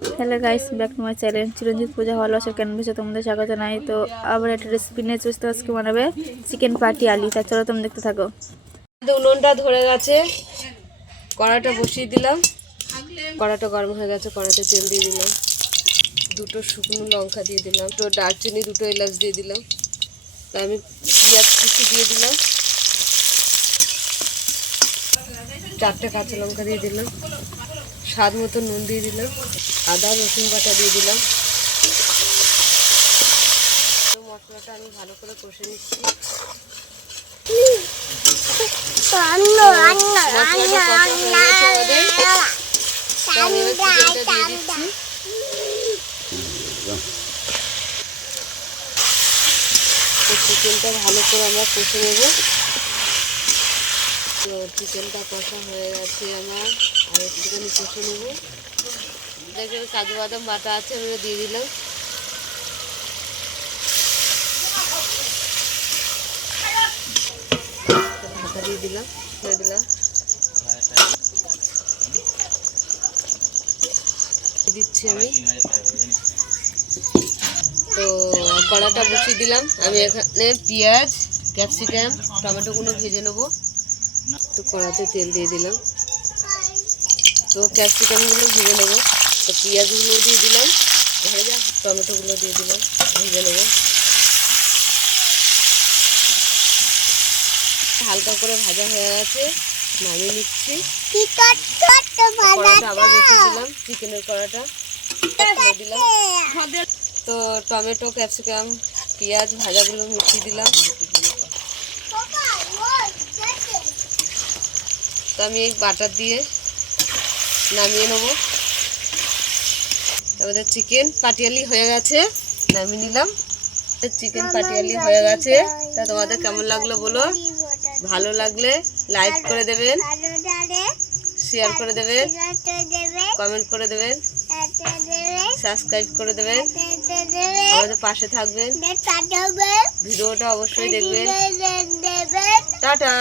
Hello guys, back to my channel Chiranjit Puja ভালোবাসার ক্যানভাসে তোমাদের স্বাগত জানাই। তো আবার একটা রেসিপি নিয়ে চলতে আজকে বানাবে চিকেন পাটি আলু। তা চলো তুমি দেখতে থাকো। উনুনটা ধরে গেছে, কড়াটা বসিয়ে দিলাম। কড়াটা গরম হয়ে গেছে, কড়াতে তেল দিয়ে দিলাম, দুটো শুকনো লঙ্কা দিয়ে দিলাম, তো দারচিনি, দুটো এলাচ দিয়ে দিলাম। তা আমি পেঁয়াজ কুচি দিয়ে দিলাম, 4টে কাঁচা লঙ্কা দিয়ে দিলাম, স্বাদ মতো নুন দিয়ে দিলাম, আদা রসুন বাটা দিয়ে দিলাম। মশলাটা আমি ভালো করে কষে নিচ্ছি। চিকেনটা ভালো করে আমরা কষে নেব। তো চিকেনটা কষা হয়ে গেছে আমার, আর একটুখানি কষে নেব। দেখবেন কাজু বাদাম বাটা আছে, আমি দিয়ে দিলাম। ঢাকা দিয়ে দিলাম, ছেড়ে দিলাম, দিচ্ছি আমি। তো কড়াটা বসিয়ে দিলাম, আমি এখানে পেঁয়াজ, ক্যাপসিকাম, টমেটোগুলো ভেজে নেবো। তো কড়াতে তেল দিয়ে দিলাম, তো ক্যাপসিকামগুলো ভেজে নেবো। তো পেঁয়াজগুলো দিয়ে দিলাম, ভেজা টমেটোগুলো দিয়ে দিলাম, ভেজে নেবো। হালকা করে ভাজা হয়ে গেছে, নামিয়ে নিচ্ছি। কড়াটা আবার বসিয়ে দিলাম, চিকেনের কড়াটা দিলাম। তো টমেটো, ক্যাপসিকাম, পেঁয়াজ ভাজাগুলো মিশিয়ে দিলাম। তো আমি বাটার দিয়ে নামিয়ে নেব। আমাদের চিকেন পাটিয়ালি হয়ে গেছে, নামিয়ে নিলাম। চিকেন পাটিয়ালি হয়ে গেছে। তা তোমাদের কেমন লাগলো বলো। ভালো লাগলে লাইক করে দেবেন, শেয়ার করে দেবেন, কমেন্ট করে দেবেন, সাবস্ক্রাইব করে দেবেন, আমাদের পাশে থাকবেন, ভিডিওটা অবশ্যই দেখবেন। টাটা।